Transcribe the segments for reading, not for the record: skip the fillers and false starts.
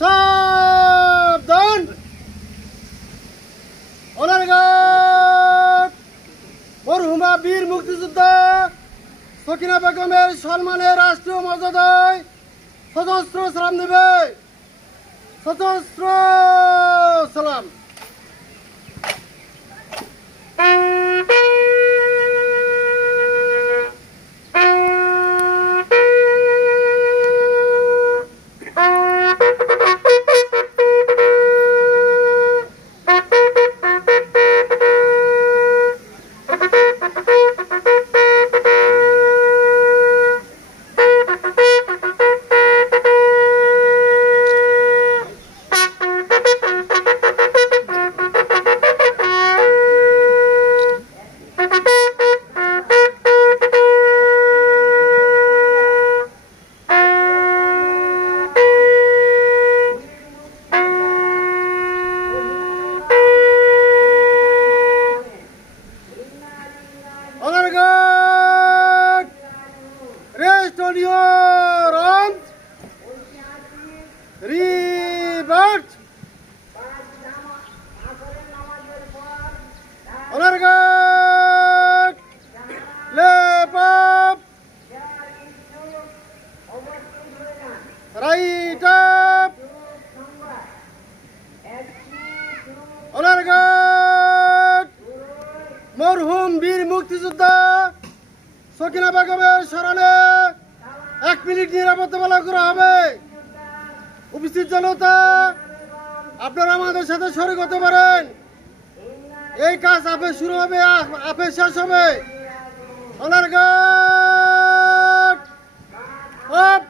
সাবধান। অনারঘাট মরহুমা বীর মুক্তিযোদ্ধা সকিনা বেগমের সম্মানে রাষ্ট্রীয় মর্যাদায় সশস্ত্র সালাম দেবে। সশস্ত্র সালাম। Honorgard, rest on your arms. Rebirth. Honorgard, left up. Right up. Honorgard, মরহুম বীর মুক্তিযোদ্ধা সকিনা বেগমের স্মরণে 1 মিনিট নিরাপত্তা পালন করা হবে। উপস্থিত জনতা, আপনারা আমাদের সাথে শরীক হতে পারেন। এই কাজ আপে শুরু হবে, আপে শেষ হবে। অনারঘাট আপ।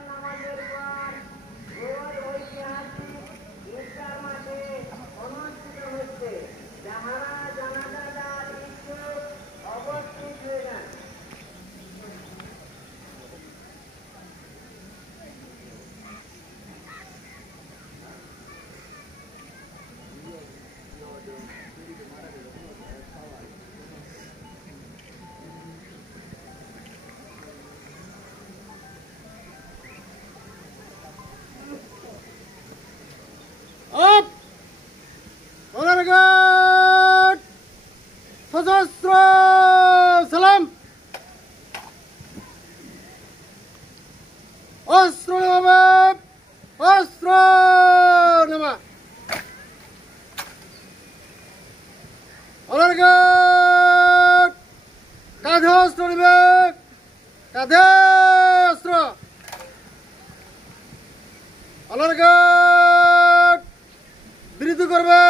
Up! Honorgard! সশস্ত্র সালাম। অস্ত্র নামা, অস্ত্র নামা। Honorgard! কাঁধে অস্ত্র নেবে, কাঁধে অস্ত্র। Honorgard! বিরতি করবে।